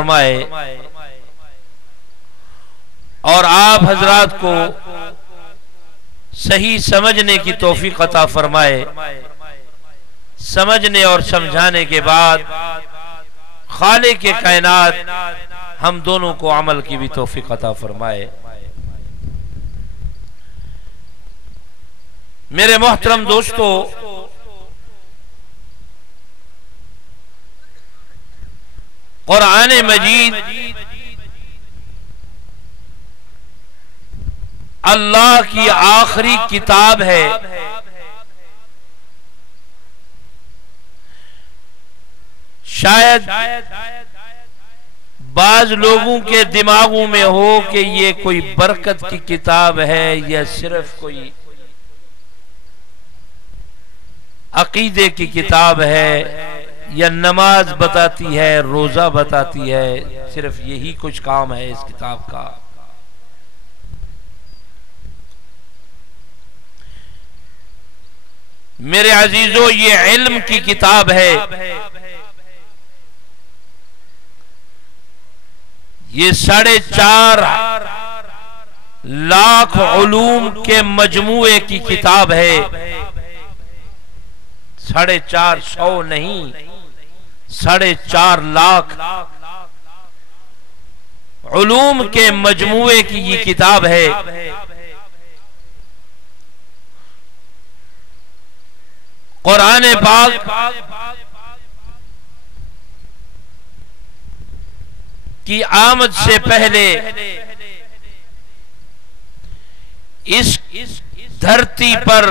فرمائے اور آپ حضرات کو صحیح سمجھنے کی توفیق عطا فرمائے، سمجھنے اور سمجھانے کے بعد خالق کائنات ہم دونوں کو عمل کی بھی توفیق عطا فرمائے۔ میرے محترم دوستو، قرآن مجید اللہ کی آخری کتاب ہے۔ شاید بعض لوگوں کے دماغوں میں ہو کہ یہ کوئی برکت کی کتاب ہے یا صرف کوئی عقیدے کی کتاب ہے یا نماز بتاتی ہے، روزہ بتاتی ہے، صرف یہی کچھ کام ہے اس کتاب کا۔ میرے عزیزو، یہ علم کی کتاب ہے۔ یہ 4.5 لاکھ علوم کے مجموعے کی کتاب ہے۔ 450 نہیں، 4.5 لاکھ علوم کے مجموعے کی یہ کتاب ہے۔ قرآن پاک کی آمد سے پہلے اس دھرتی پر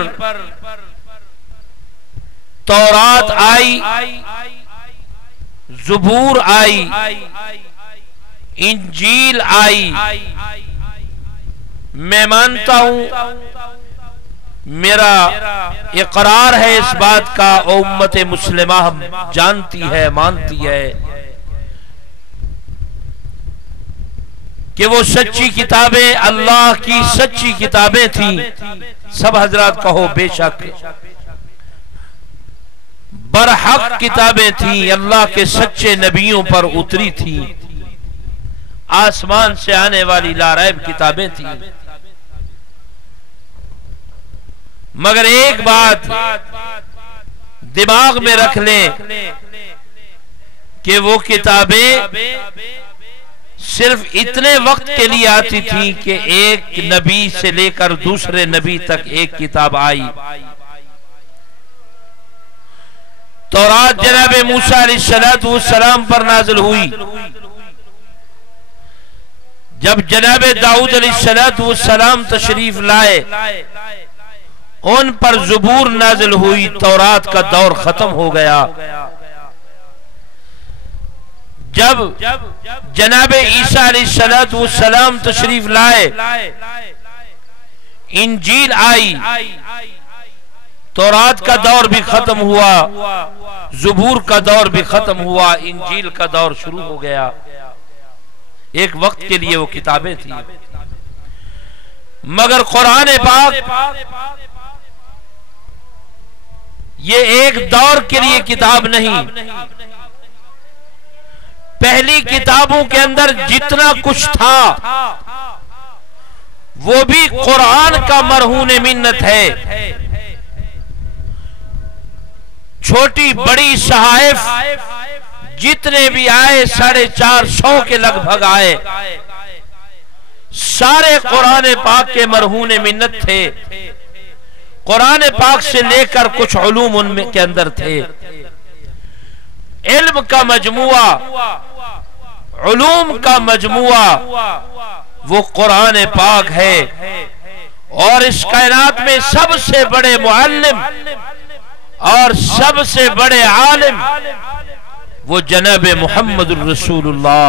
تورات آئی، زبور آئی، انجیل آئی۔ میں مانتا ہوں، میرا اقرار ہے اس بات کا، امت مسلمہ جانتی ہے، مانتی ہے کہ وہ سچی کتابیں اللہ کی سچی کتابیں تھیں۔ سب حضرات کہو بے شک برحق کتابیں تھیں، اللہ کے سچے نبیوں پر اتری تھیں، آسمان سے آنے والی لا ریب کتابیں تھیں۔ مگر ایک بات دماغ میں رکھ لیں کہ وہ کتابیں صرف اتنے وقت کے لیے آتی تھیں کہ ایک نبی سے لے کر دوسرے نبی تک ایک کتاب آئی۔ تورات جناب موسیٰ علیہ السلام پر نازل ہوئی۔ جب جناب داؤد علیہ السلام تشریف لائے، ان پر زبور نازل ہوئی، تورات کا دور ختم ہو گیا۔ جب جناب عیسیٰ علیہ السلام تشریف لائے، انجیل آئی، تورات کا دور بھی ختم ہوا، زبور کا دور بھی ختم ہوا، انجیل کا دور شروع ہو گیا۔ ایک وقت کے لیے وہ کتابیں تھیں، مگر قرآن پاک یہ ایک دور کے لیے کتاب نہیں۔ پہلی کتابوں کے اندر جتنا کچھ تھا وہ بھی قرآن کا مرہون منت ہے۔ چھوٹی بڑی صحائف جتنے بھی آئے 450 کے لگ بھگ آئے، سارے قرآن پاک کے مرہون منت تھے۔ قرآن پاک سے لے کر کچھ علوم ان میں کے اندر تھے۔ علم کا مجموعہ، علوم کا مجموعہ وہ قرآن پاک ہے، اور اس کائنات میں سب سے بڑے معلم اور سب سے بڑے عالم وہ جناب محمد الرسول اللہ،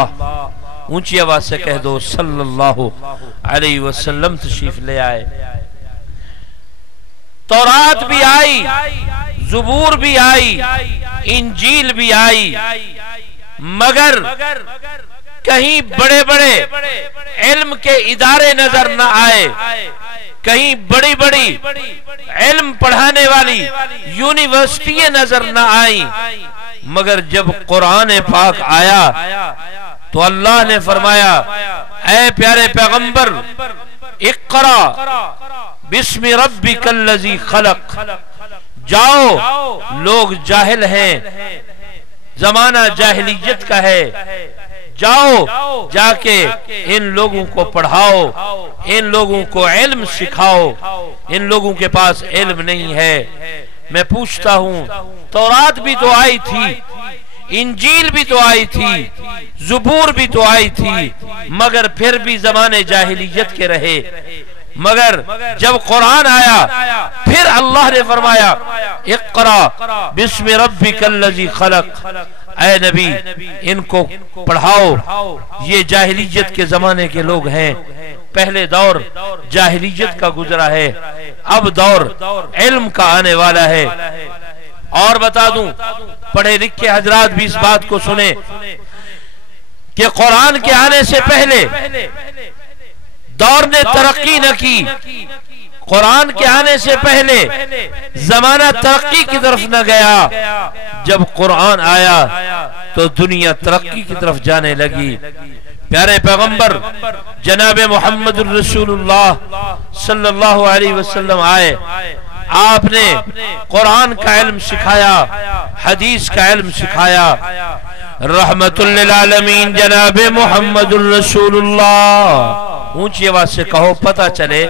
اونچی آواز سے کہہ دو صلی اللہ علیہ وسلم تشریف لے آئے۔ تورات بھی آئی، زبور بھی آئی، انجیل بھی آئی، مگر کہیں بڑے بڑے علم کے ادارے نظر نہ آئے، کہیں بڑی بڑی علم پڑھانے والی یونیورسٹیاں نظر نہ آئیں، مگر جب قرآن پاک آیا تو اللہ نے فرمایا اے پیارے پیغمبر اقرا بسم ربک الذی خلق، جاؤ لوگ جاہل ہیں، زمانہ جاہلیت کا ہے، جاؤ جا کے ان لوگوں کو پڑھاؤ، ان لوگوں کو علم سکھاؤ، ان لوگوں کے پاس علم نہیں ہے۔ میں پوچھتا ہوں تورات بھی تو آئی تھی، انجیل بھی تو آئی تھی، زبور بھی تو آئی تھی، مگر پھر بھی زمانے جاہلیت کے رہے۔ مگر جب قرآن آیا پھر اللہ نے فرمایا اقرا بسم ربک الذی خلق، اے نبی ان کو پڑھاؤ، یہ جاہلیت کے زمانے کے لوگ ہیں، پہلے دور جاہلیت کا گزرا ہے، اب دور علم کا آنے والا ہے۔ اور بتا دوں پڑھے لکھے حضرات بھی اس بات کو سنیں کہ قرآن کے آنے سے پہلے دور نے ترقی نہ کی، قرآن کے آنے سے پہلے زمانہ ترقی کی طرف نہ گیا، جب قرآن آیا تو دنیا ترقی کی طرف جانے لگی۔ پیارے پیغمبر جناب محمد الرسول اللہ صلی اللہ علیہ وسلم آئے، آپ نے قرآن کا علم سکھایا، حدیث کا علم سکھایا۔ رحمت للعالمین جناب محمد الرسول اللہ، اونچی آواز سے کہو پتہ چلے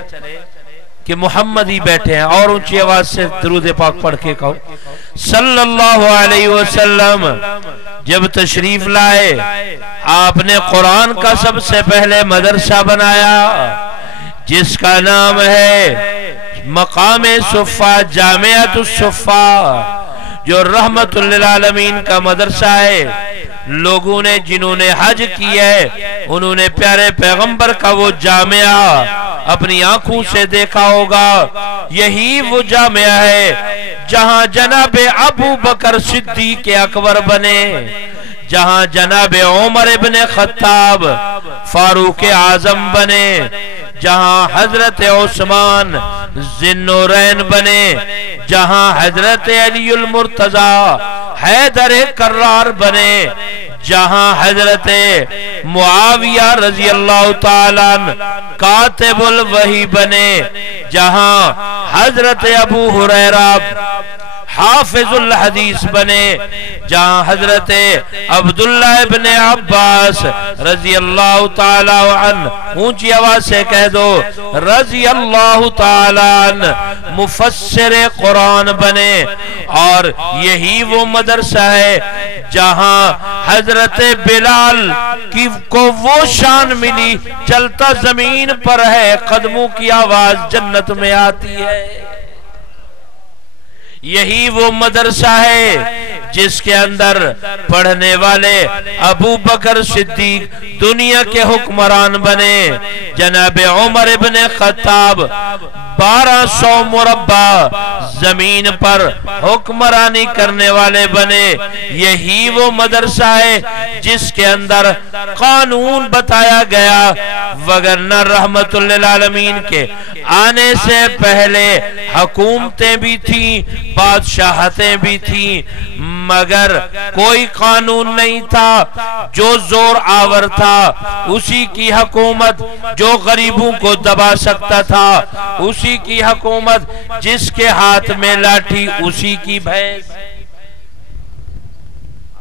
کہ محمد ہی بیٹھے ہیں، اور اونچی آواز سے درود پاک پڑھ کے کہو صلی اللہ علیہ وسلم۔ جب تشریف لائے آپ نے قرآن کا سب سے پہلے مدرسہ بنایا جس کا نام ہے مقام صفہ، جامعۃ الصفہ، جو رحمت للعالمین کا مدرسہ ہے۔ لوگوں نے جنہوں نے حج کی ہے انہوں نے پیارے پیغمبر کا وہ جامعہ اپنی آنکھوں سے دیکھا ہوگا، یہی وہ جامعہ ہے جہاں جناب ابو بکر صدیق اکبر بنے، جہاں جناب عمر ابن خطاب فاروق اعظم بنے، جہاں حضرت عثمان ذی النورین بنے، جہاں حضرت علی المرتضی حیدر کرار بنے، جہاں حضرت معاویہ رضی اللہ تعالیٰ کاتب الوحی بنے، جہاں حضرت ابو ہریرہ حافظ الحدیث بنے، جہاں حضرت عبداللہ ابن عباس رضی اللہ تعالی عنہ، اونچی آواز سے کہہ دو رضی اللہ تعالی عنہ، مفسر قرآن بنے۔ اور یہی وہ مدرسہ ہے جہاں حضرت بلال کو وہ شان ملی، چلتا زمین پر ہے قدموں کی آواز جنت میں آتی ہے۔ یہی وہ مدرسہ ہے جس کے اندر پڑھنے والے ابو بکر صدیق دنیا کے حکمران بنے، جناب عمر ابن خطاب 1200 مربع زمین پر حکمرانی کرنے والے بنے۔ یہی وہ مدرسہ ہے جس کے اندر قانون بتایا گیا، وگرنہ رحمت للعالمین کے آنے سے پہلے حکومتیں بھی تھیں، بادشاہتیں بھی تھیں، مگر کوئی قانون نہیں تھا۔ جو زور آور تھا اسی کی حکومت، جو غریبوں کو دبا سکتا تھا اسی کی حکومت، جس کے ہاتھ میں لاٹھی اسی کی بھینس۔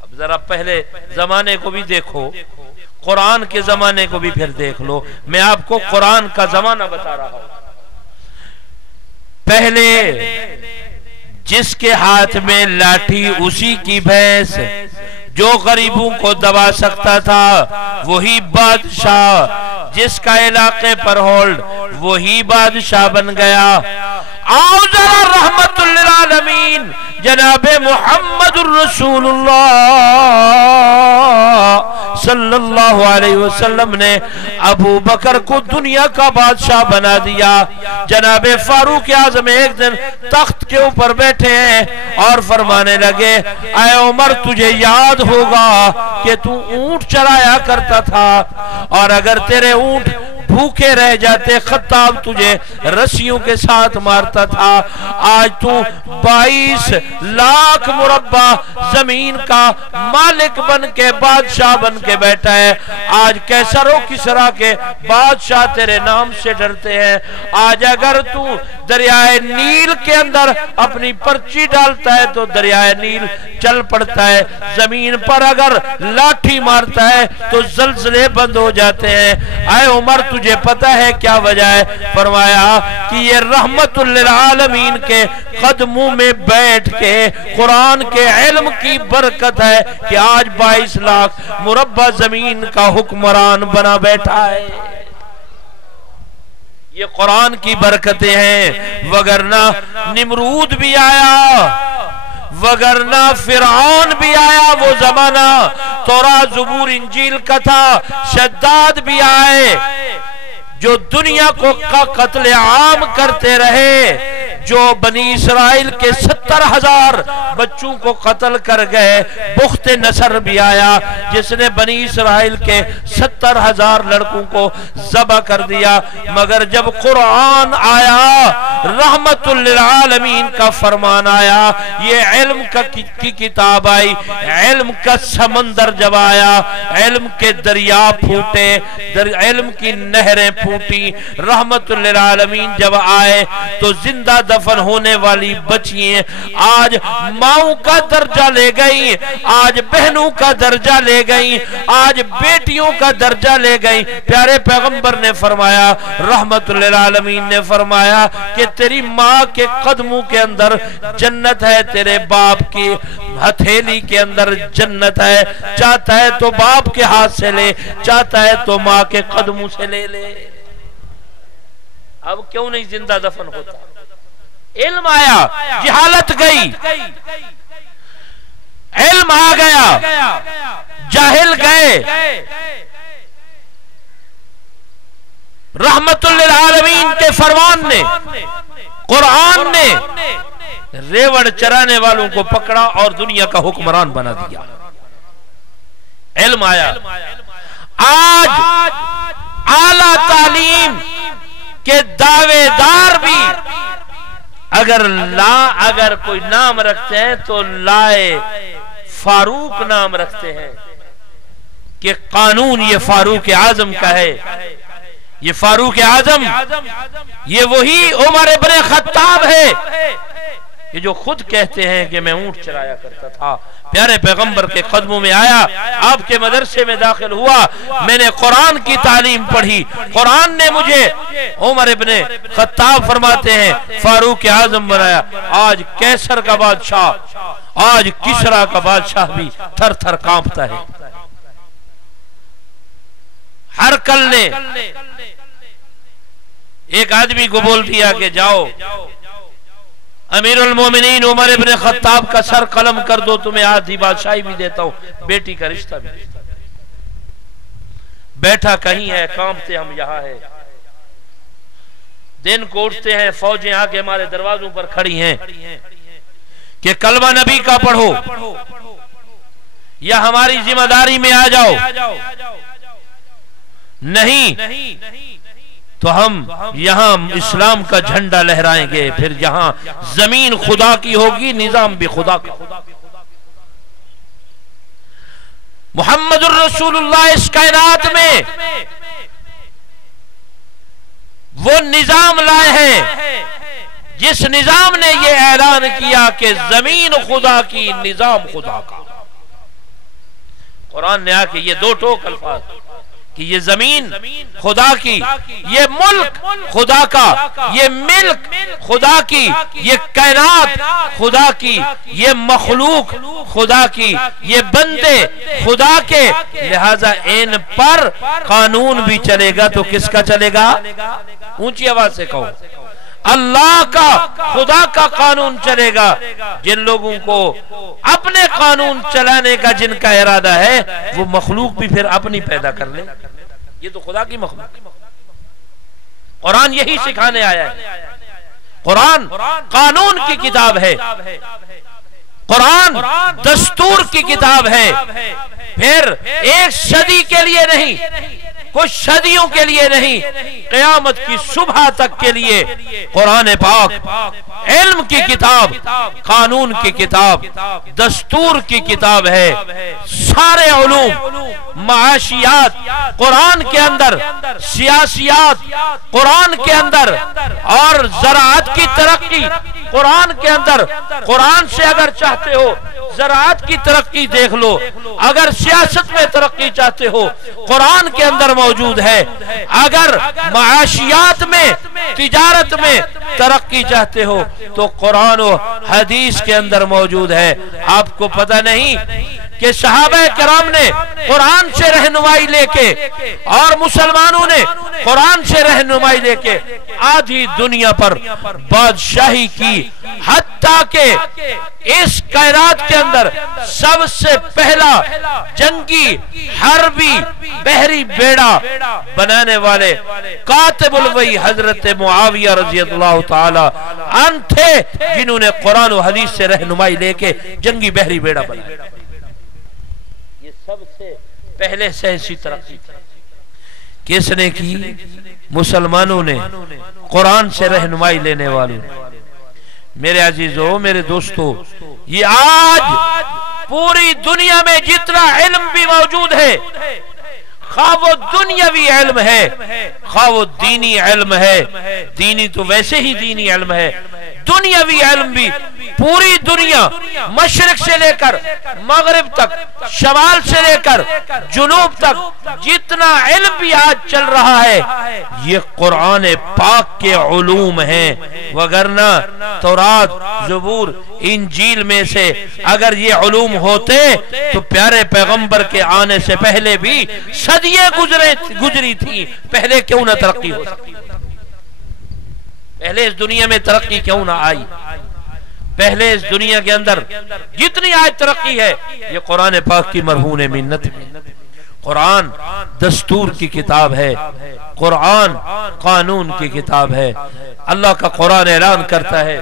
اب ذرا پہلے زمانے کو بھی دیکھو، قرآن کے زمانے کو بھی پھر دیکھ لو۔ میں آپ کو قرآن کا زمانہ بتا رہا ہوں۔ پہلے جس کے ہاتھ میں لاٹھی اسی کی بھینس، جو غریبوں کو دبا سکتا تھا وہی بادشاہ، جس کا علاقے پر ہولڈ وہی بادشاہ بن گیا۔ آؤ ذرا رحمت للعالمین جناب محمد الرسول اللہ صلی اللہ علیہ وسلم نے ابو بکر کو دنیا کا بادشاہ بنا دیا۔ جناب فاروق اعظم ایک دن تخت کے اوپر بیٹھے ہیں اور فرمانے لگے، اے عمر تجھے یاد ہوگا کہ تو اونٹ چرایا کرتا تھا، اور اگر تیرے اونٹ بھوکے رہ جاتے، خطاب تجھے رسیوں کے ساتھ مارتا تھا، آج تو 22 لاکھ مربع زمین کا مالک بن کے بادشاہ بن کے بیٹھا ہے۔ آج کیسر و کسرا کے بادشاہ تیرے نام سے ڈرتے ہیں۔ آج اگر تو دریائے نیل کے اندر اپنی پرچی ڈالتا ہے تو دریائے نیل چل پڑتا ہے، زمین پر اگر لاٹھی مارتا ہے تو زلزلے بند ہو جاتے ہیں۔ اے عمر تجھے پتہ ہے کیا وجہ ہے؟ فرمایا کہ یہ رحمت للعالمین کے قدموں میں بیٹھ کے قرآن کے علم کی برکت ہے کہ آج 22 لاکھ مربع زمین کا حکمران بنا بیٹھا ہے۔ یہ قرآن کی برکتیں ہیں، وگرنہ نمرود بھی آیا، وگرنہ فرعون بھی آیا، وہ زمانہ تورات زبور انجیل کا تھا، شداد بھی آئے جو دنیا کو قتل عام کرتے رہے، جو بنی اسرائیل کے 70,000 بچوں کو قتل کر گئے۔ بخت نصر بھی آیا جس نے بنی اسرائیل کے 70,000 لڑکوں کو ذبح کر دیا، مگر جب قرآن آیا، رحمت للعالمین کا فرمان آیا، یہ علم کی کتاب آئی، علم کا سمندر جب آیا، علم کے دریا پھوٹے، علم کی نہریں پھوٹی، رحمت للعالمین جب آئے تو زندہ دفن ہونے والی بچیاں آج ماؤں کا درجہ لے گئی، آج بہنوں کا درجہ لے گئی، آج بیٹیوں کا درجہ لے گئی۔ پیارے پیغمبر نے فرمایا، رحمت للعالمین نے فرمایا کہ تیری ماں کے قدموں کے اندر جنت ہے، تیرے باپ کی ہتھیلی کے اندر جنت ہے، چاہتا ہے تو باپ کے ہاتھ سے لے، چاہتا ہے تو ماں کے قدموں سے لے لے۔ اب کیوں نہیں زندہ دفن ہوتا؟ علم آیا، جہالت گئی، علم آ گیا، جاہل گئے۔ رحمت للعالمین کے فرمان نے، قرآن نے ریوڑ چرانے والوں کو پکڑا اور دنیا کا حکمران بنا دیا۔ علم آیا، آج اعلیٰ تعلیم کے دعوے دار بھی اگر کوئی نام رکھتے ہیں تو لائے فاروق نام رکھتے ہیں کہ قانون یہ فاروق اعظم کا ہے، یہ فاروق اعظم، یہ وہی عمر ابن خطاب ہے کہ جو خود کہتے ہیں کہ میں اونٹ چرایا کرتا تھا، پیارے پیغمبر کے قدموں میں آیا، آپ کے مدرسے میں داخل ہوا، میں نے قرآن کی تعلیم پڑھی، قرآن نے مجھے عمر ابن خطاب فرماتے ہیں فاروق اعظم بنایا۔ آج کیسر کا بادشاہ، آج کسرا کا بادشاہ بھی تھر تھر کانپتا ہے۔ ہر کل نے ایک آدمی کو بول دیا کہ جاؤ امیر المومنین عمر ابن خطاب کا سر قلم کر دو، تمہیں آدھی بادشاہی بھی دیتا ہوں، بیٹی کا رشتہ بھی دیتا ہوں۔ بیٹھا کہیں ہے، کانپتے ہم یہاں ہے، دن کو اٹھتے ہیں، فوجیں آ کے ہمارے دروازوں پر کھڑی ہیں کہ کلمہ نبی کا پڑھو یا ہماری ذمہ داری میں آ جاؤ، نہیں تو ہم یہاں اسلام کا جھنڈا لہرائیں گے، پھر یہاں زمین خدا کی ہوگی، نظام بھی خدا کا۔ محمد الرسول اللہ اس کائنات میں وہ نظام لائے ہیں جس نظام نے یہ اعلان کیا کہ زمین خدا کی، نظام خدا کا۔ قرآن نے آ کے یہ دو ٹوک الفاظ کہ یہ زمین خدا کی، یہ ملک خدا کا، یہ ملک خدا کی، یہ کائنات خدا کی، یہ مخلوق خدا کی، یہ بندے خدا کے، لہذا ان پر قانون بھی چلے گا تو کس کا چلے گا؟ اونچی آواز سے کہو، اللہ کا، خدا کا قانون چلے گا۔ جن لوگوں کو اپنے قانون چلانے کا جن کا ارادہ ہے وہ مخلوق بھی پھر اپنی پیدا کر لے، یہ تو خدا کی مخلوق۔ قرآن یہی سکھانے آیا ہے، قرآن قانون کی کتاب ہے، قرآن دستور کی کتاب ہے، پھر ایک صدی کے لیے نہیں، کچھ صدیوں کے لیے نہیں، قیامت کی صبح تک کے لیے قرآن پاک علم کی کتاب، قانون کی کتاب، دستور کی کتاب ہے۔ سارے علوم، معاشیات قرآن کے اندر، سیاسیات قرآن کے اندر، اور زراعت کی ترقی قرآن کے اندر۔ قرآن سے اگر چاہتے ہو زراعت کی ترقی دیکھ لو، اگر سیاست میں ترقی چاہتے ہو قرآن کے اندر موجود ہے، اگر معاشیات میں، تجارت میں ترقی چاہتے ہو تو قرآن و حدیث کے اندر موجود ہے۔ آپ کو پتہ نہیں کہ صحابہ کرام نے قرآن سے رہنمائی لے کے اور مسلمانوں نے قرآن سے رہنمائی لے کے آدھی دنیا پر بادشاہی کی، حتیٰ کہ اس کائنات کے اندر سب سے پہلا جنگی حربی بحری بیڑا بنانے والے کاتب الوحی حضرت معاویہ رضی اللہ تعالی عنہ تھے، جنہوں نے قرآن و حدیث سے رہنمائی لے کے جنگی بحری بیڑا بنایا۔ یہ سب سے پہلے سے ایسی ترقی کس نے کی؟ مسلمانوں نے، قرآن سے رہنمائی لینے والوں نے۔ میرے عزیزو، میرے دوستو، یہ آج پوری دنیا میں جتنا علم بھی موجود ہے، خواہ وہ دنیاوی علم ہے خواہ وہ دینی علم ہے، دینی تو ویسے ہی دینی علم ہے، دنیاوی علم بھی پوری دنیا مشرق سے لے کر مغرب تک، شمال سے لے کر جنوب تک جتنا علم بھی آج چل رہا ہے یہ قرآن پاک کے علوم ہیں، وگرنہ تورات، زبور، انجیل میں سے اگر یہ علوم ہوتے تو پیارے پیغمبر کے آنے سے پہلے بھی صدیاں گزری تھی، پہلے کیوں نہ ترقی ہو سکتی؟ پہلے اس دنیا میں ترقی کیوں نہ آئی؟ پہلے اس دنیا کے اندر جتنی آج ترقی ہے یہ قرآن پاک کی مرہون منت ہے۔ قرآن دستور کی کتاب ہے، قرآن قانون کی کتاب ہے۔ اللہ کا قرآن اعلان کرتا ہے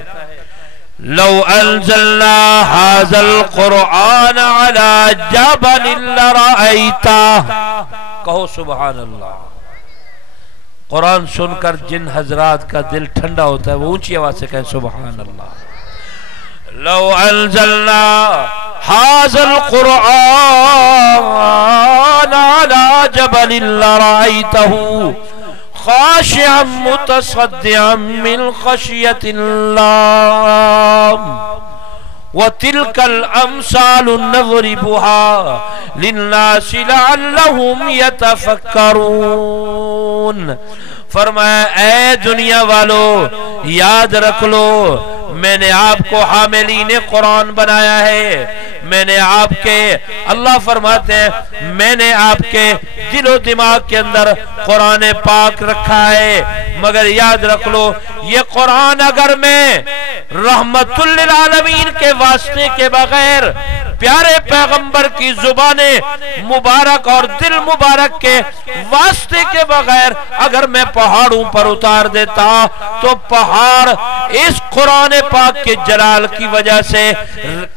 لو انزلنا هذا القرآن على جبل لرأيته، کہو سبحان اللہ۔ قرآن سن کر جن حضرات کا دل ٹھنڈا ہوتا ہے وہ اونچی آواز سے کہیں سبحان اللہ۔ لو انزلنا هذا القرآن على جبل لرأيته خاشعا متصدعا من خشية الله وتلك الأمثال نضربها للناس لعلهم يتفكرون۔ فرمایا اے دنیا والو یاد رکھ لو، میں نے آپ کو حاملین قرآن بنایا ہے، میں نے آپ کے، اللہ فرماتے ہیں میں نے آپ کے دل و دماغ کے اندر قرآن پاک رکھا ہے، مگر یاد رکھ لو یہ قرآن اگر میں رحمت للعالمین کے واسطے کے بغیر، پیارے پیغمبر کی زبان مبارک اور دل مبارک کے واسطے کے بغیر اگر میں پہاڑوں پر اتار دیتا تو پہاڑ اس قرآن پاک کے جلال کی وجہ سے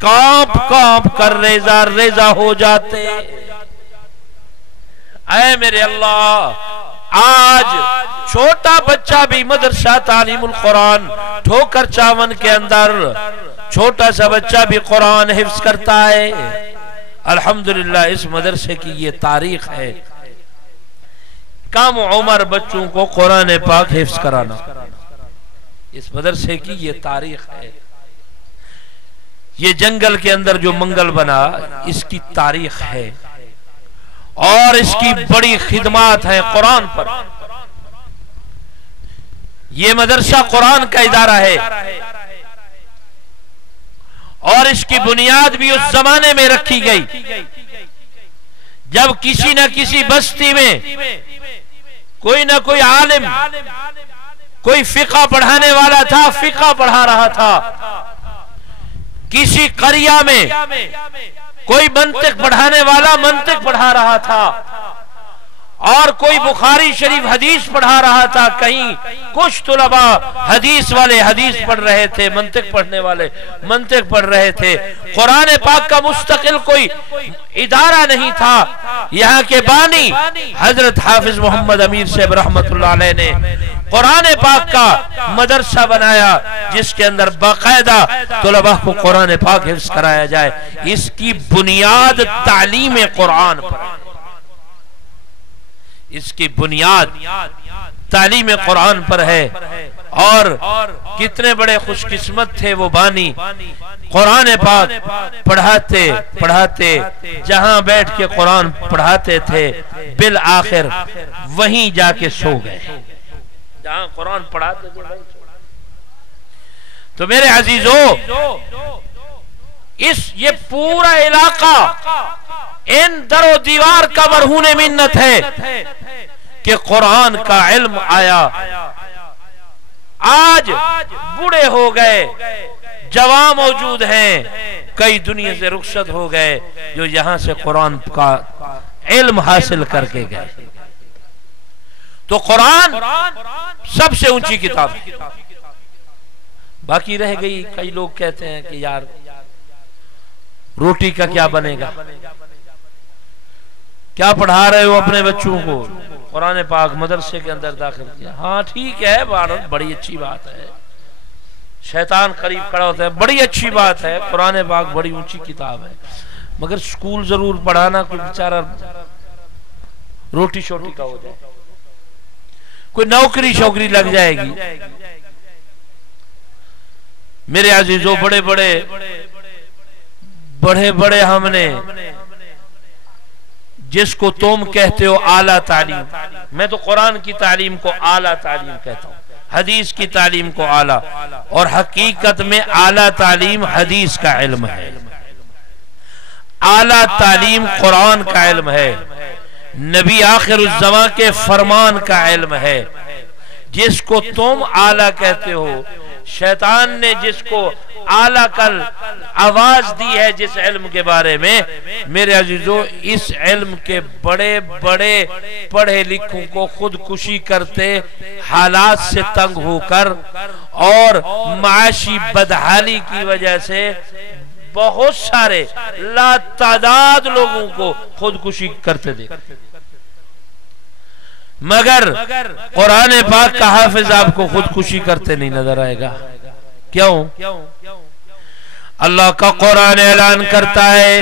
کانپ کانپ کر ریزہ ریزہ ہو جاتے۔ اے میرے اللہ، آج چھوٹا بچہ بھی مدرسہ تعلیم القرآن ٹھوکر چاون کے اندر چھوٹا سا بچہ بھی قرآن حفظ کرتا ہے۔ الحمدللہ اس مدرسے کی یہ تاریخ ہے، کم عمر بچوں کو قرآن پاک حفظ کرانا، اس مدرسے کی یہ تاریخ ہے۔ یہ جنگل کے اندر جو منگل بنا اس کی تاریخ ہے اور اس کی بڑی خدمات ہیں قرآن پر۔ یہ مدرسہ قرآن کا ادارہ ہے اور اس کی بنیاد بھی اس زمانے میں رکھی گئی جب کسی نہ کسی بستی میں کوئی نہ کوئی عالم، کوئی فقہ پڑھانے والا تھا، فقہ پڑھا رہا تھا، کسی قریہ میں کوئی منطق پڑھانے والا منطق پڑھا رہا تھا، اور کوئی بخاری شریف حدیث پڑھا رہا تھا، کہیں کچھ طلباء حدیث والے حدیث پڑھ رہے تھے، منطق پڑھنے والے منطق پڑھ رہے تھے۔ قرآن پاک کا مستقل کوئی ادارہ نہیں تھا۔ یہاں کے بانی حضرت حافظ محمد امیر صاحب رحمت اللہ علیہ نے قرآن پاک کا مدرسہ بنایا، جس کے اندر باقاعدہ طلباء کو قرآن پاک حفظ کرایا جائے۔ اس کی بنیاد تعلیم قرآن پر ہے، اس کی بنیاد تعلیم قرآن پر ہے۔ اور کتنے بڑے خوش قسمت تھے وہ بانی، قرآن پاک پڑھاتے جہاں بیٹھ کے قرآن پڑھاتے تھے، بالآخر وہیں جا کے سو گئے، جہاں قرآن پڑھاتے تھے وہیں سو گئے۔ تو میرے عزیزو، یہ پورا علاقہ ان در و دیوار کا مرہون منت ہے کہ قرآن کا علم آیا۔ آج بوڑھے ہو گئے، جوان موجود ہیں، کئی دنیا سے رخصت ہو گئے جو یہاں سے قرآن کا علم حاصل کر کے گئے۔ تو قرآن سب سے اونچی کتاب ہے۔ باقی رہ گئی، کئی لوگ کہتے ہیں کہ یار روٹی کا کیا بنے گا، کیا پڑھا رہے ہو اپنے بچوں کو؟ قرآن پاک مدرسے کے اندر داخل کیا۔ ہاں ٹھیک ہے، بڑی اچھی بات ہے، شیطان قریب کھڑا ہوتا ہے، بڑی اچھی بات ہے، قرآن پاک بڑی اونچی کتاب ہے، مگر سکول ضرور پڑھانا، کوئی بیچارہ روٹی شوٹی کا ہو جائے، کوئی نوکری شوکری لگ جائے گی۔ میرے عزیزو، بڑے بڑے ہم نے، جس کو تم کہتے ہو اعلیٰ تعلیم، میں تو قرآن کی تعلیم کو اعلیٰ تعلیم کہتا ہوں، حدیث کی تعلیم کو اعلیٰ، اور حقیقت میں اعلیٰ تعلیم حدیث کا علم ہے، اعلیٰ تعلیم قرآن کا علم ہے، نبی آخر الزمان کے فرمان کا علم ہے۔ جس کو تم اعلیٰ کہتے ہو، شیطان نے جس کو اعلیٰ کل آواز دی ہے جس علم کے بارے میں، میرے عزیزو، اس علم کے بڑے بڑے پڑھے لکھوں کو خودکشی کرتے، حالات سے تنگ ہو کر اور معاشی بدحالی کی وجہ سے بہت سارے لا تعداد لوگوں کو خودکشی کرتے دیکھتے، مگر قرآن پاک کا حافظ آپ کو خودکشی کرتے نہیں نظر آئے گا۔ کیوں؟ اللہ کا قرآن اعلان کرتا ہے،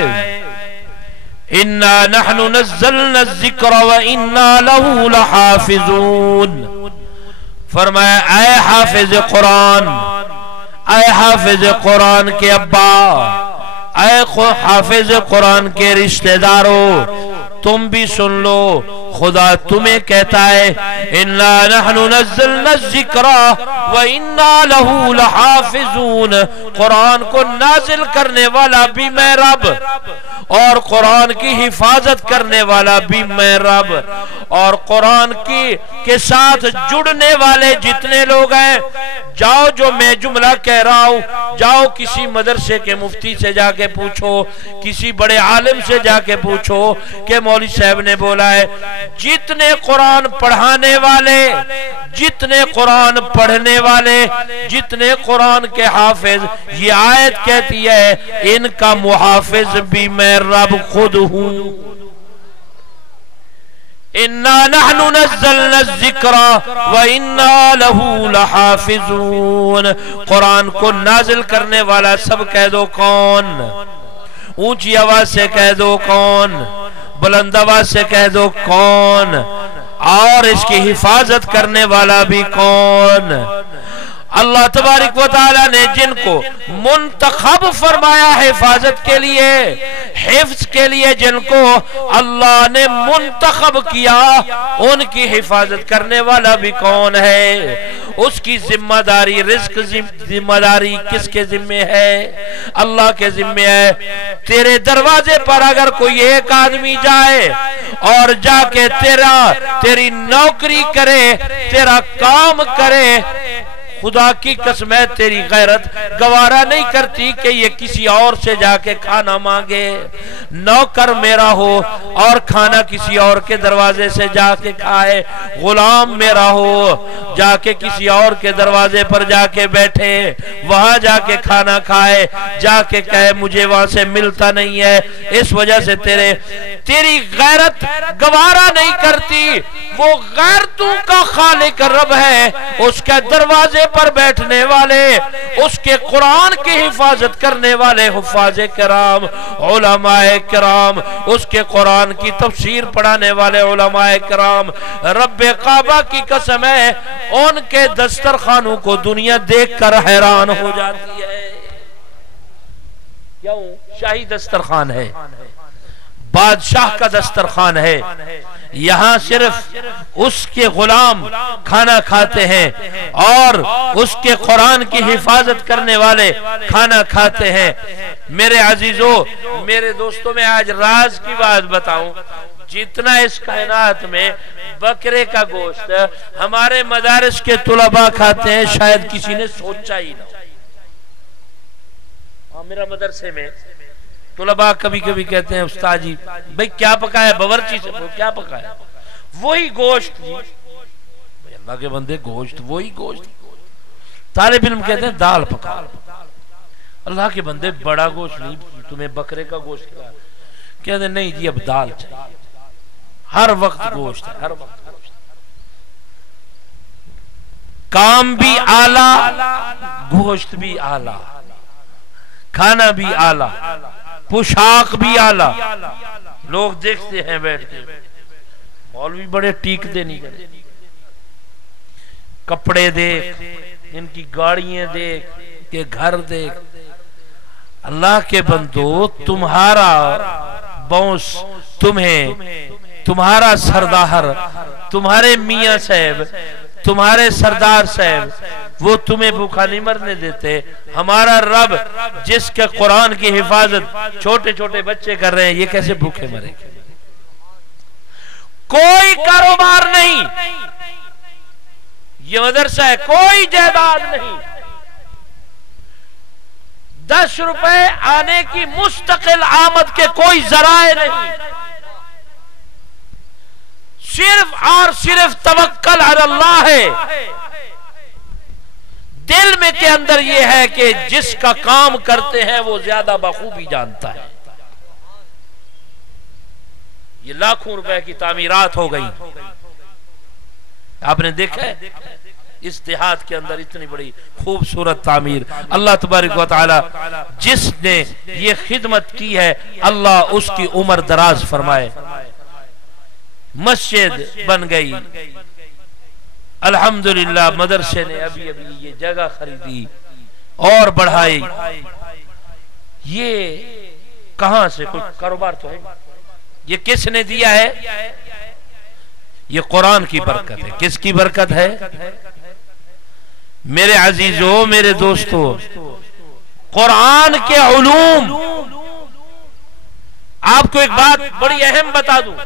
اِنَّا نَحْنُ نَزَّلْنَا الذِّكْرَ وَإِنَّا لَهُ لَحَافِظُونَ۔ فرمایا اے حافظ قرآن، اے حافظ قرآن کے ابا، اے حافظ قرآن کے رشتہ داروں، تم بھی سن لو، خدا تمہیں کہتا ہے اِنَّا نَحْنُ نَزَّلْنَا الذِّكْرَ وَإِنَّا لَهُ لَحَافِظُونَ، قرآن کو نازل کرنے والا بھی میں رب، اور قرآن کی حفاظت کرنے والا بھی میں رب، اور قرآن کے ساتھ جڑنے والے جتنے لوگ ہیں، جاؤ جو میں جملہ کہہ رہا ہوں، جاؤ کسی مدرسے کے مفتی سے جا کے پوچھو، کسی بڑے عالم سے جا کے پوچھو کہ مولوی صاحب نے بولا ہے، جتنے قرآن پڑھانے والے، جتنے قرآن پڑھنے والے، جتنے قرآن کے حافظ، یہ آیت کہتی ہے ان کا محافظ بھی میں رب خود ہوں۔ اِنَّا نَحْنُ نَزَّلْنَا الذِّكْرَ وَإِنَّا لَهُ لَحَافِظُونَ، قرآن کو نازل کرنے والا سب کہہ دو کون، اونچی آواز سے کہہ دو کون، بلند آواز سے کہہ دو کون، اور اس کی حفاظت کرنے والا بھی کون؟ اللہ تبارک و تعالیٰ نے جن کو منتخب فرمایا حفاظت کے لیے، حفظ کے لیے جن کو اللہ نے منتخب کیا، ان کی حفاظت کرنے والا بھی کون ہے؟ اس کی ذمہ داری، رزق ذمہ داری کس کے ذمہ ہے؟ اللہ کے ذمہ ہے۔ تیرے دروازے پر اگر کوئی ایک آدمی جائے اور جا کے تیری نوکری کرے، تیرا کام کرے، خدا کی قسم ہے تیری غیرت گوارا نہیں کرتی کہ یہ کسی اور سے جا کے کھانا مانگے، نوکر میرا ہو اور کھانا کسی اور کے دروازے سے جا کے کھائے، غلام میرا ہو جا کے کسی اور کے دروازے پر جا کے بیٹھے، وہاں جا کے کھانا کھائے، جا کے کہے مجھے وہاں سے ملتا نہیں ہے، اس وجہ سے تیری غیرت گوارا نہیں کرتی۔ وہ غیرتوں کا خالق رب ہے، اس کے دروازے پر بیٹھنے والے، اس کے قرآن کی حفاظت کرنے والے حفاظ کرام، علماء کرام، اس کے قرآن کی تفسیر پڑھانے والے علماء کرام، رب کعبہ کی قسم ہے ان کے دسترخوانوں کو دنیا دیکھ کر حیران ہو جاتی ہے۔ کیوں؟ شاہی دسترخوان ہے، بادشاہ کا دسترخوان ہے، یہاں صرف اس کے غلام کھانا کھاتے ہیں اور اس کے قرآن کی حفاظت کرنے والے کھانا کھاتے ہیں۔ میرے عزیزو، میرے دوستوں، میں آج راز کی بات بتاؤں، جتنا اس کائنات میں بکرے کا گوشت ہمارے مدارس کے طلباء کھاتے ہیں شاید کسی نے سوچا ہی نہ ہو۔ میرا مدرسے میں طلباء کبھی کبھی کہتے ہیں استاد جی بھئی کیا پکایا؟ باورچی سے کیا پکایا؟ وہی گوشت جی۔ اللہ کے بندے گوشت وہی گوشت۔ طالب علم کہتے ہیں دال پکا۔ اللہ کے بندے بڑا گوشت نہیں، تمہیں بکرے کا گوشت کھلایا؟ کہتے ہیں نہیں جی اب دال چاہیے، ہر وقت گوشت ہے، ہر وقت گوشت۔ کام بھی اعلیٰ، گوشت بھی اعلیٰ، کھانا بھی اعلیٰ، پوشاک بھی اعلیٰ۔ لوگ دیکھتے ہیں بیٹھ کے، مولوی بڑے ٹیک دے نہیں کرتے، کپڑے دیکھ، ان کی گاڑیاں دیکھ، کے گھر دیکھ۔ اللہ کے بندو، تمہارا بونس تمہیں، تمہارا سردار، تمہارے میاں صاحب، تمہارے سردار صاحب، وہ تمہیں بھوکا نہیں مرنے دیتے۔ ہمارا رب جس کے قرآن کی حفاظت چھوٹے چھوٹے بچے کر رہے ہیں، یہ کیسے بھوکے مرے؟ کوئی کاروبار نہیں، یہ مدرسہ ہے، کوئی جائیداد نہیں، 10 روپے آنے کی مستقل آمد کے کوئی ذرائع نہیں، صرف اور صرف توکل علی اللہ ہے۔ دل میں کے اندر یہ ہے کہ جس کا کام کرتے ہیں وہ زیادہ بخوبی جانتا ہے۔ یہ لاکھوں روپے کی تعمیرات ہو گئی، آپ نے دیکھا ہے اس دیہات کے اندر اتنی بڑی خوبصورت تعمیر۔ اللہ تبارک و تعالی جس نے یہ خدمت کی ہے اللہ اس کی عمر دراز فرمائے۔ مسجد بن گئی، الحمدللہ مدرسے نے ابھی یہ جگہ خریدی اور بڑھائی۔ یہ کہاں سے؟ کوئی کاروبار تو ہے؟ یہ کس نے دیا ہے؟ یہ قرآن کی برکت ہے۔ کس کی برکت ہے؟ میرے عزیزو، میرے دوستو، قرآن کے علوم۔ آپ کو ایک بات بڑی اہم بتا دوں،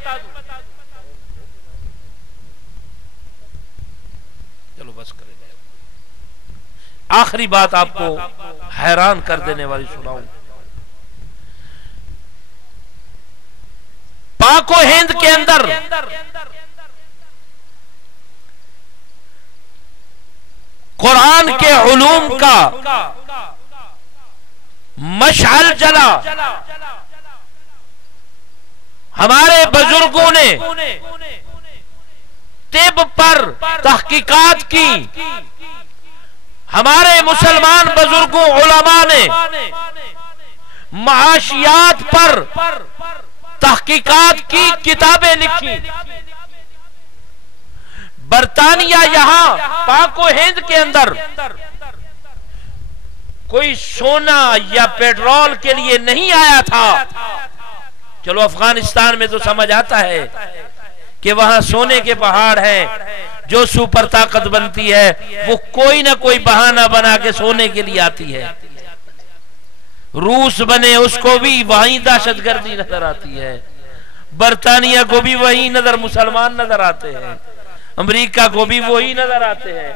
چلو بس کریں، آخری بات آپ کو حیران کر دینے والی سناؤں۔ پاک و ہند کے اندر قرآن کے علوم کا مشعل جلا۔ ہمارے بزرگوں نے طب پر تحقیقات کی، ہمارے مسلمان بزرگوں علماء نے معاشیات پر تحقیقات کی، کتابیں لکھی۔ برطانیہ یہاں پاک و ہند کے اندر کوئی سونا یا پیٹرول کے لیے نہیں آیا تھا۔ چلو افغانستان میں تو سمجھ آتا ہے کہ وہاں سونے کے پہاڑ ہیں، جو سپر طاقت بنتی ہے وہ کوئی نہ کوئی بہانہ بنا کے سونے کے لیے آتی ہے۔ روس بنے، اس کو بھی وہیں دہشت گردی نظر آتی ہے، برطانیہ کو بھی وہیں نظر مسلمان نظر آتے ہیں، امریکہ کو بھی وہی نظر آتے ہیں۔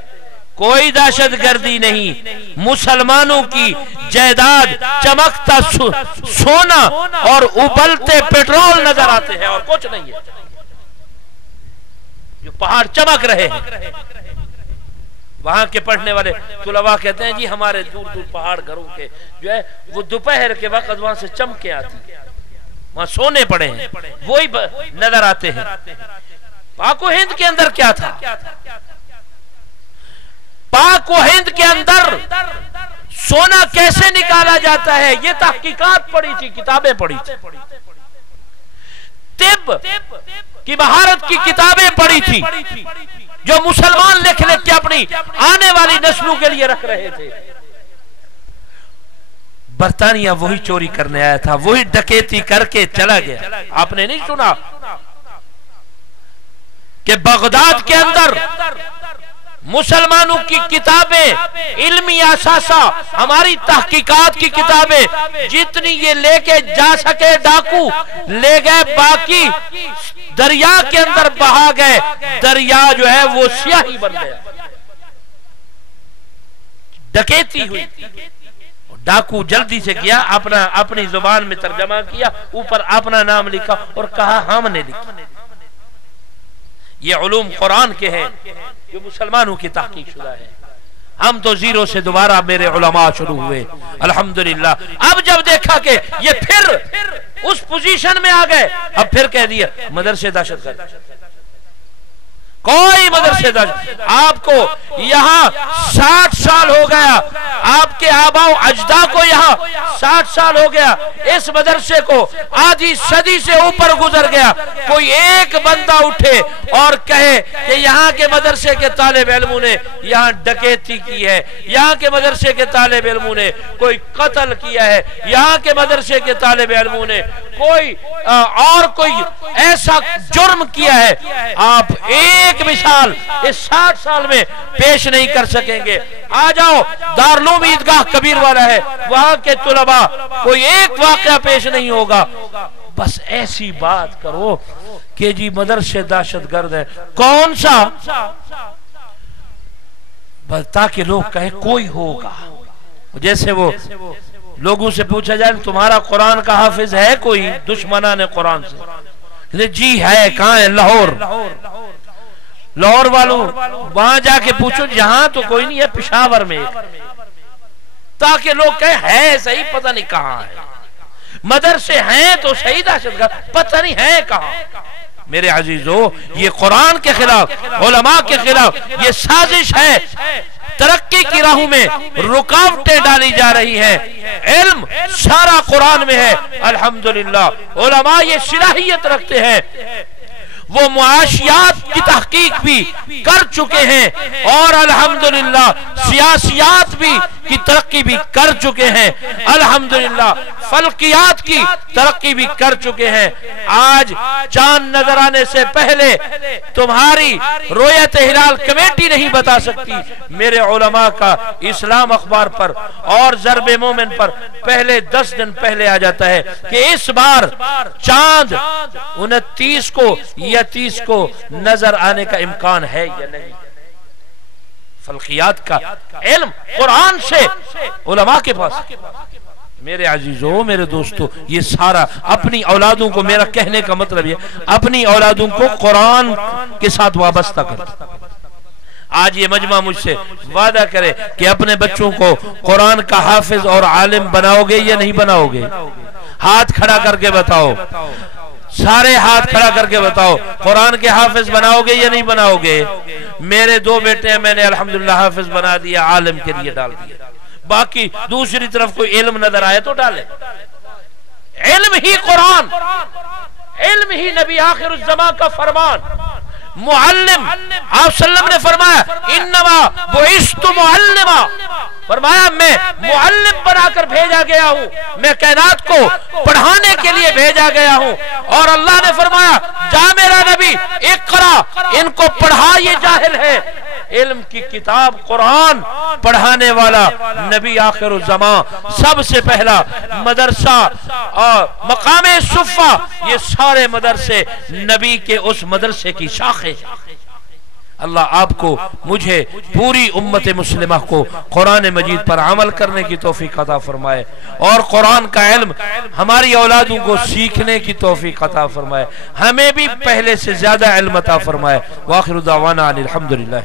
کوئی دہشت گردی نہیں، مسلمانوں کی جائیداد چمکتا سونا اور ابلتے پیٹرول نظر آتے ہیں اور کچھ نہیں ہے، جو پہاڑ چمک رہے ہیں۔ وہاں کے پڑھنے والے طلباء کہتے ہیں جی ہمارے دور دور پہاڑ گھروں کے جو ہے وہ دوپہر کے وقت وہاں سے چمکے آتی ہیں، وہاں سونے پڑے ہیں، وہی نظر آتے ہیں۔ پاک و ہند کے اندر کیا تھا؟ پاک و ہند کے اندر سونا کیسے نکالا جاتا ہے یہ تحقیقات پڑھی تھی، کتابیں پڑھی تھی، طب کی مہارت کی کتابیں پڑھی تھی جو مسلمان لکھ لکھ کے اپنی آنے والی نسلوں کے لیے رکھ رہے تھے۔ برطانیہ وہی چوری کرنے آیا تھا، وہی ڈکیتی کر کے چلا گیا۔ آپ نے نہیں سنا کہ بغداد کے اندر مسلمانوں کی کتابیں، علمی اثاثہ، ہماری تحقیقات کی کتابیں جتنی یہ لے کے جا سکے ڈاکو لے گئے، باقی دریا کے اندر بہا گئے، دریا جو ہے وہ سیاہی بن گیا، ڈکیتی ہوئی۔ ڈاکو جلدی سے گیا، اپنی زبان میں ترجمہ کیا، اوپر اپنا نام لکھا اور کہا ہم نے لکھا۔ یہ علوم قرآن کے ہیں جو مسلمانوں کی تحقیق شدہ ہے۔ ہم تو زیرو سے دوبارہ میرے علماء شروع ہوئے الحمدللہ۔ اب جب دیکھا کہ یہ پھر اس پوزیشن میں آ گئے، اب پھر کہہ دیا مدرسے دہشت گرد، کوئی مدرسے دہشت۔ آپ کو یہاں 60 سال ہو گیا، آپ کے آبا و اجداد کو یہاں 60 سال ہو گیا، اس مدرسے کو آدھی صدی سے اوپر گزر گیا، کوئی ایک بندہ اٹھے اور کہے کہ یہاں کے مدرسے کے طالب علموں نے یہاں ڈکیتی کی ہے، یہاں کے مدرسے کے طالب علموں نے کوئی قتل کیا ہے، یہاں کے مدرسے کے طالب علموں نے کوئی ایسا جرم کیا ہے، آپ ایک مثال اس 60 سال میں پیش نہیں کر سکیں گے۔ آ جاؤ، دارالعلوم عیدگاہ کبیر والا ہے، وہاں کے طلباء کوئی ایک واقعہ پیش نہیں ہوگا۔ بس ایسی بات کرو کہ جی مدرسے دہشت گرد ہے، کون سا؟ بس تاکہ لوگ کہیں کوئی ہوگا۔ جیسے وہ لوگوں سے پوچھا جائے تمہارا قرآن کا حافظ ہے کوئی؟ دشمنان قرآن سے جی ہے، کہاں ہے؟ لاہور والوں، وہاں جا کے پوچھو، جہاں تو کوئی نہیں ہے، پشاور میں، تاکہ لوگ کہیں ہے صحیح، پتہ نہیں کہاں ہے۔ مدرسے ہیں تو صحیح دہشت گرد، پتہ نہیں ہے کہاں۔ میرے عزیزو، یہ قرآن کے خلاف، علماء کے خلاف یہ سازش ہے، ترقی کی راہوں میں رکاوٹیں ڈالی جا رہی ہیں۔ علم سارا قرآن میں ہے الحمدللہ، علماء یہ صلاحیت رکھتے ہیں، وہ معاشیات کی تحقیق بھی کر چکے ہیں اور الحمدللہ سیاسیات بھی کی ترقی بھی کر چکے ہیں، الحمدللہ فلکیات کی ترقی بھی کر چکے ہیں۔ آج چاند نظر آنے سے پہلے تمہاری رویت ہلال کمیٹی نہیں بتا سکتی، میرے علماء کا اسلام اخبار پر اور ضرب مومن پر پہلے 10 دن پہلے آ جاتا ہے کہ اس بار چاند 29 کو یا 30 کو نظر آنے کا امکان ہے یا نہیں۔ فلکیات کا علم قرآن سے علماء کے پاس۔ میرے عزیزوں، میرے دوستو، یہ سارا اپنی اولادوں کو، میرا کہنے کا مطلب یہ اپنی اولادوں کو قرآن کے ساتھ وابستہ کر۔ آج یہ مجمع مجھ سے وعدہ کرے کہ اپنے بچوں کو قرآن کا حافظ اور عالم بناؤ گے یا نہیں بناؤ گے؟ ہاتھ کھڑا کر کے بتاؤ، سارے ہاتھ کھڑا کر کے بتاؤ، قرآن کے حافظ بناؤ گے یا نہیں بناؤ گے؟ میرے 2 بیٹے ہیں، میں نے الحمدللہ حافظ بنا دیا، عالم کے لیے ڈال دیا، باقی دوسری طرف کوئی علم نظر آئے تو ڈالے۔ علم ہی قرآن، علم ہی نبی آخر الزمان کا فرمان۔ معلم، آپ صلی اللہ علیہ وسلم نے فرمایا انما بعثت معلما، فرمایا میں معلم بنا کر بھیجا گیا ہوں، میں کائنات کو پڑھانے کے لیے بھیجا گیا ہوں۔ اور اللہ نے فرمایا جا میرا نبی اقرا، ان کو پڑھا، یہ جاہل ہے۔ علم کی کتاب قرآن پڑھانے والا نبی آخر الزمان، سب سے پہلا مدرسہ اور مقام صفہ، یہ سارے مدرسے نبی کے اس مدرسے کی شاخیں۔ اللہ آپ کو مجھے پوری امت مسلمہ کو قرآن مجید پر عمل کرنے کی توفیق عطا فرمائے اور قرآن کا علم ہماری اولادوں کو سیکھنے کی توفیق عطا فرمائے، ہمیں بھی پہلے سے زیادہ علم عطا فرمائے۔ وآخر دعوانا الحمدللہ۔